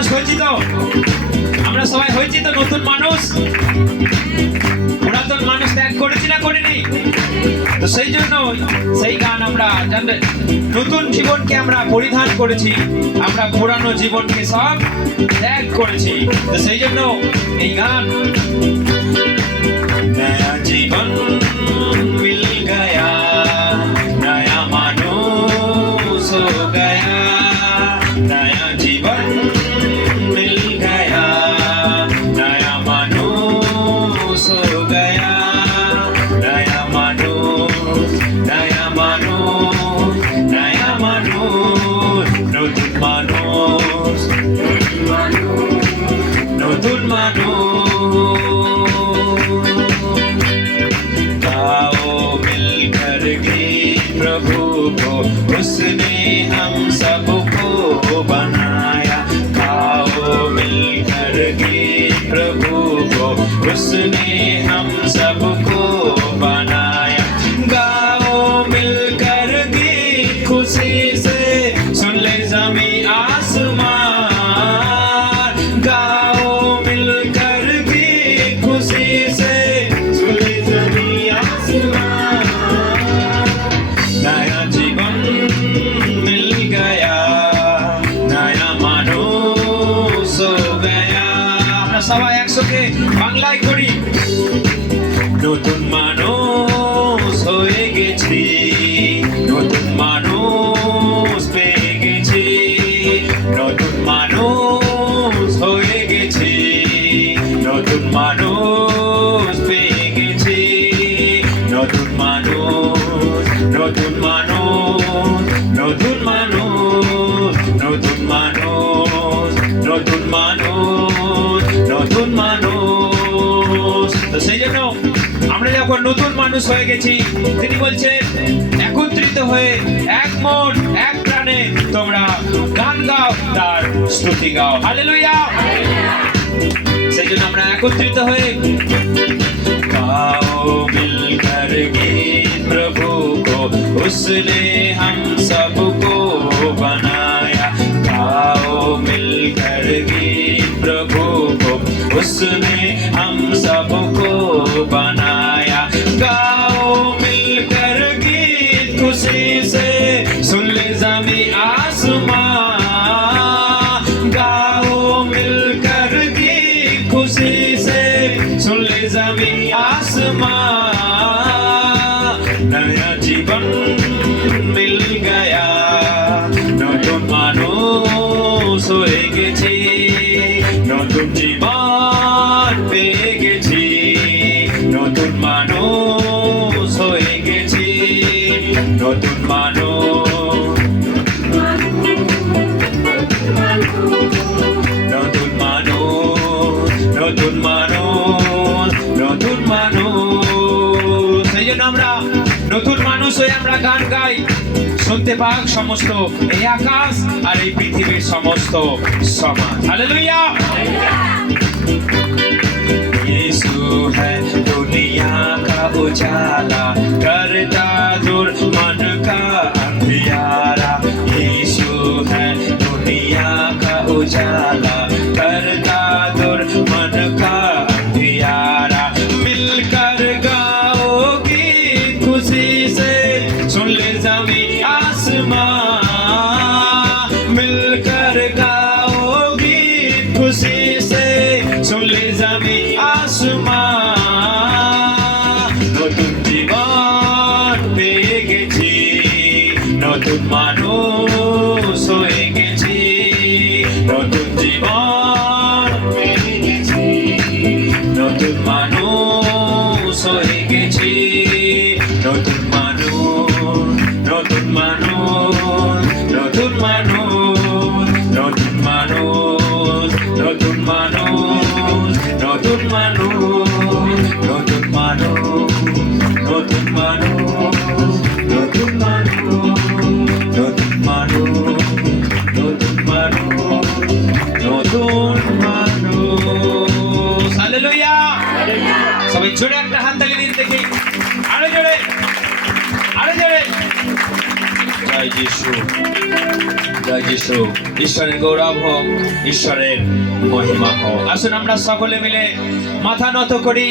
মানুষ হয়েছি তো, আমরা সবাই হয়েছি তো নতুন মানুষ। পুরাতন মানুষ ত্যাগ করেছি না করিনি? তো সেই জন্য সেই গান আমরা জানলে, নতুন জীবনকে আমরা পরিধান করেছি, আমরা পুরানো জীবনকে সব ত্যাগ করেছি। তো সেই জন্য এই গান, নয়া জীবন মিল গয়া, নয়া মানুষ হো গয়া, নয়া জীবন মিল গয়া, নয়া মানুষ হো গয়া, নয়া মানুষ, নয়া মানুষ, নয়া মানুষ, নতুন মানুষ, নতুন মানুষ। प्रभु को उसने हम सबको बनाया, आओ मिलकर गीत प्रभु को उसने हम सबको बनाया, गाओ मिलकर गीत खुशी से, सुन ले ज़मीं आसमान, गाओ मिलकर गीत खुशी से, सुन ले ज़मीं आसमान, नया जीवन मिल गया, नया मानुष हो गया। আমরা সবাই একসাথে বাংলায় করি, নতুন মানুষ হয়ে গেছি, নতুন মানুষ পেয়ে গেছি, নতুন মানুষ হয়ে গেছি, নতুন মানুষ পেয়ে গেছি, নতুন মানুষ, নতুন মানুষ, নতুন মানুষ, নতুন মানুষ, নতুন মানুষ, নতুন মানুষ। তো সেই জন্য আমরা যখন নতুন মানুষ হয়ে গেছি, তিনি বলছেন একত্রিত হয়ে এক মন এক প্রাণে তোমরা গান গাও, তার স্তুতি গাও। হালেলুয়া। সেই জন্য আমরা একত্রিত হয়ে गाओ मिलकर गीत प्रभु को उसने हम सबको बनाया, गाओ मिलकर गीत प्रभु को उसने हम सबको बनाया, गाओ मिलकर गीत खुशी से, सुन ले ज़मीं आसमान, गाओ मिलकर गीत खुशी से, सुन ले ज़मीं आसमान, नया जीवन मिल गया, নতুন মানুষ হয়ে গেছি, নতুন জীবন পেয়ে গেছি, নতুন মানুষ হয়ে গেছি, নতুন মানুষ, নতুন মানুষ, নতুন মানুষ, নতুন মানুষ। সেই জন্য আমরা নতুন মানুষ হয়ে আমরা গান গাই, শুনতে পাক সমস্ত এই আকাশ আর এই পৃথিবীর সমস্ত সমাজ। হালেলুয়া। यीशु है दुनिया का उजाला, करता दूर मन का अंधियारा, यीशु है दुनिया का उजाला, करता दूर मन का अंधियारा, मिलकर गाओगी खुशी से, सुन ले ज़मीं आसमान, मिलकर गाओगी खुशी से, सुन ले ज़मीं आसमान, নতুন জীবন পেয়ে গেছি, নতুন মানুষ হয়ে গেছি, নতুন জীবন পেয়ে গেছি, নতুন মানুষ হয়ে গেছি, নতুন মানুষ, নতুন মানুষ, নতুন মানুষ, নতুন মানুষ, নতুন মানুষ, নতুন মানুষ, নতুন মানুষ, নতুন মানুষ, নতুন মানুষ, নতুন মানুষ। জয় যিশু, জয় যিশু। ঈশ্বরের গৌরব হোক, ঈশ্বরের মহিমা হোক। আসুন আমরা সকলে মিলে মাথা নত করি,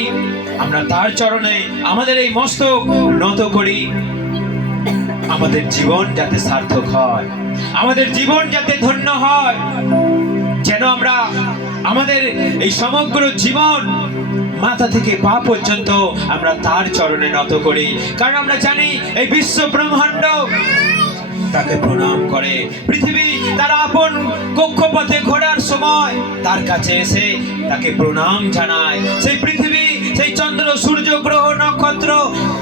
আমরা তার চরণে আমাদের এই মস্তক নত করি। আমাদের জীবন যাতে সার্থক হয়, আমাদের জীবন যাতে ধন্য হয়, যেন আমরা আমাদের এই সমগ্র জীবন মাথা থেকে পা পর্যন্ত আমরা তার চরণে নত করি। কারণ আমরা জানি এই বিশ্ব ব্রহ্মাণ্ড তাকে প্রণাম করে। পৃথিবী তার আপন কক্ষপথে ঘোরার সময় তার কাছে এসে তাকে প্রণাম জানায়। সেই পৃথিবী, সেই চন্দ্র, সূর্য, গ্রহ, নক্ষত্র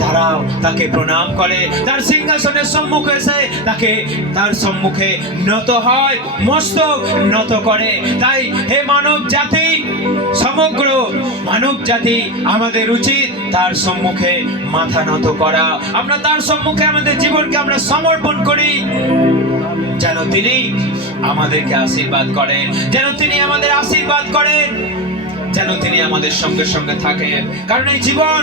তারাও তাকে প্রণাম করে। তার সিংহাসনের সম্মুখে এসে তাকে তার সম্মুখে নত হয়, মস্তক নত করে। তাই হে মানব জাতি, সমগ্র মানব জাতি, আমাদের উচিত তার সম্মুখে মাথা নত করা। আমরা তার সম্মুখে আমাদের জীবনকে আমরা সমর্পণ করি, যেন তিনি আমাদেরকে আশীর্বাদ করেন, যেন তিনি আমাদের আশীর্বাদ করেন, যেন তিনি আমাদের সঙ্গে সঙ্গে থাকেন। কারণ এই জীবন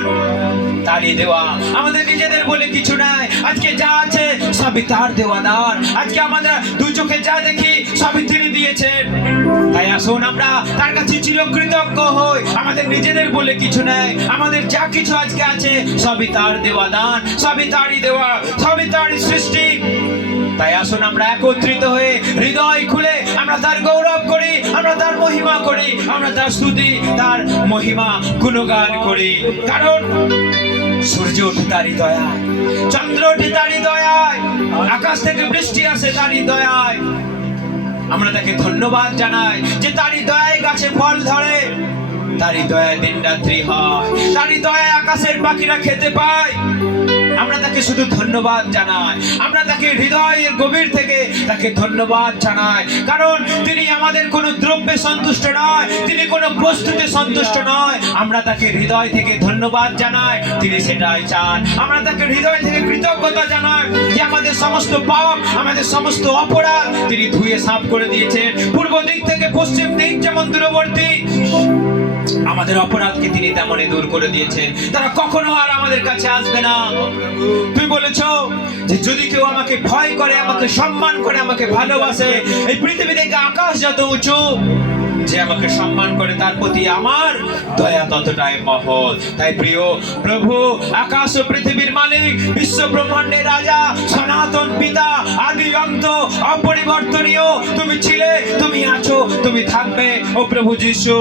তারই দেওয়া, আমাদের নিজেদের বলে কিছু নাই। আজকে যা আছে সবই তার দেওয়া দান। আজকে আমাদের দু চোখে যা দেখি সবই তিনি দিয়েছেন। তাই আসুন আমরা তার কাছে চিরকৃতজ্ঞ হই। আমাদের নিজেদের বলে কিছু নাই, আমাদের যা কিছু আজকে আছে সবই তার দেওয়া দান, সবই তারই দেওয়া, সবই তারই সৃষ্টি। তাই আসুন আমরা একত্রিত হয়ে হৃদয় খুলে আমরা তার গৌরব করি, আমরা তার মহিমা করি, আমরা তার স্তুতি, তার মহিমা গুণগান করি। কারণ সূর্য ওঠে তারই দয়ায়, চন্দ্র ওঠে তারই দয়ায়, আকাশ থেকে বৃষ্টি আসে তারই দয়ায়। আমরা তাকে ধন্যবাদ জানাই যে তারই দয়ায় গাছে ফল ধরে, তারই দয়ায় দিন রাত্রি হয়, তারই দয়ায় আকাশের পাখিরা খেতে পায়। আমরা তাকে শুধু ধন্যবাদ জানাই, আমরা তাকে হৃদয়ের গভীর থেকে তাকে ধন্যবাদ জানাই। কারণ তিনি আমাদের কোনো দ্রব্যে সন্তুষ্ট নয়, তিনি কোনো বস্তুতে সন্তুষ্ট নয়। আমরা তাকে হৃদয় থেকে ধন্যবাদ জানাই, তিনি সেটাই চান। আমরা তাকে হৃদয় থেকে কৃতজ্ঞতা জানাই যে আমাদের সমস্ত পাপ, আমাদের সমস্ত অপরাধ তিনি ধুয়ে সাফ করে দিয়েছেন। পূর্ব দিক থেকে পশ্চিম দিক যেমন দূরবর্তী, আমাদের অপরাধকে তিনি তেমনই দূর করে দিয়েছেন। তারা কখনো আর আমাদের কাছে আসবে না। তুই বলেছ যে যদি কেউ আমাকে ভয় করে, আমাকে সম্মান করে, আমাকে ভালোবাসে, এই পৃথিবী থেকে আকাশ যত উঁচু, যে আমাকে সম্মান করে তার প্রতি আমার দয়া ততটাই মহৎ। তাই প্রিয় প্রভু, আকাশ ও পৃথিবীর মালিক, বিশ্ব ব্রহ্মাণ্ডের রাজা, সনাতন পিতা, আদি অন্ত, অপরিবর্তনীয়, তুমি ছিলে, তুমি আছো, তুমি থাকবে ও প্রভু যিশু।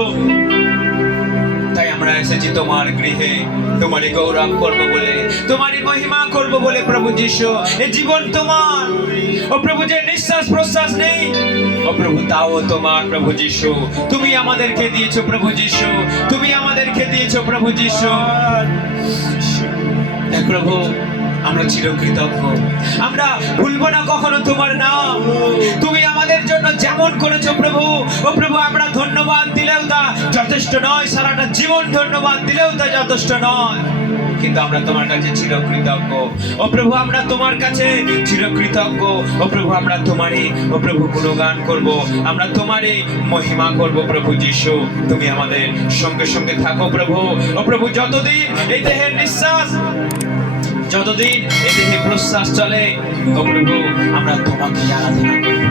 তাই আমরা এসেছি তোমার গৃহে, তোমারই গৌরব করব বলে, তোমারই মহিমা করব বলে। প্রভু যিশু, এই জীবন তোমার ও প্রভু, যে নিঃশ্বাস প্রশ্বাস নেই ও প্রভু তাও তোমার। প্রভু যিশু, তুমি আমাদেরকে দিয়েছো প্রভু যিশু, তুমি আমাদেরকে দিয়েছো প্রভু যিশু। প্রভু আমরা চিরকৃতজ্ঞ, আমরা ভুলবো না কখনো তোমার নাম। তুমি আমাদের জন্য যেমন করেছো প্রভু, ও প্রভু আমরা ধন্যবাদ দিলেও তা যথেষ্ট নয়, সারাটা জীবন ধন্যবাদ দিলেও তা যথেষ্ট নয়। কিন্তু আমরা তোমার কাছে চিরকৃতজ্ঞ ও প্রভু, আমরা তোমার কাছে চিরকৃতজ্ঞ ও প্রভু। আমরা তোমারই ও প্রভু গুণগান করব, আমরা তোমারই মহিমা করব প্রভু যিশু। তুমি আমাদের সঙ্গে সঙ্গে থাকো প্রভু ও প্রভু। যতদিন এই দেহের নিঃশ্বাস, যতদিন এই দেহে প্রশ্বাস চলে ও প্রভু, আমরা তোমাকে আরাধনা করব,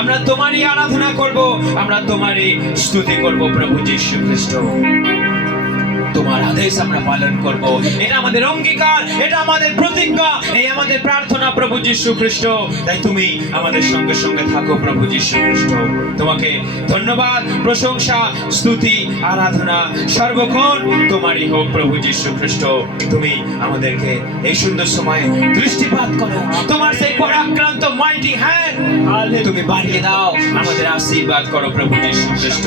আমরা তোমারই আরাধনা করব, আমরা তোমারই স্তুতি করব প্রভু যীশু খ্রিস্ট। তোমার আদেশ আমরা পালন করব, এটা আমাদের অঙ্গীকার, এটা আমাদের প্রতিজ্ঞা, এই আমাদের প্রার্থনা প্রভু যীশু খ্রিস্ট। তাই তুমি আমাদের সঙ্গে সঙ্গে থাকো প্রভু যীশু খ্রিস্ট। তোমাকে ধন্যবাদ, প্রশংসা, স্তুতি, আরাধনা সর্বক্ষণ তোমারই হোক প্রভু যীশু খ্রিস্ট। তুমি আমাদেরকে এই সুন্দর সময়ে দৃষ্টিপাত করো, তোমার সেই পরাক্রান্ত মাইটি হ্যান্ড তুমি বাড়িয়ে দাও, আমাদের আশীর্বাদ করো প্রভু যীশু খ্রিস্ট।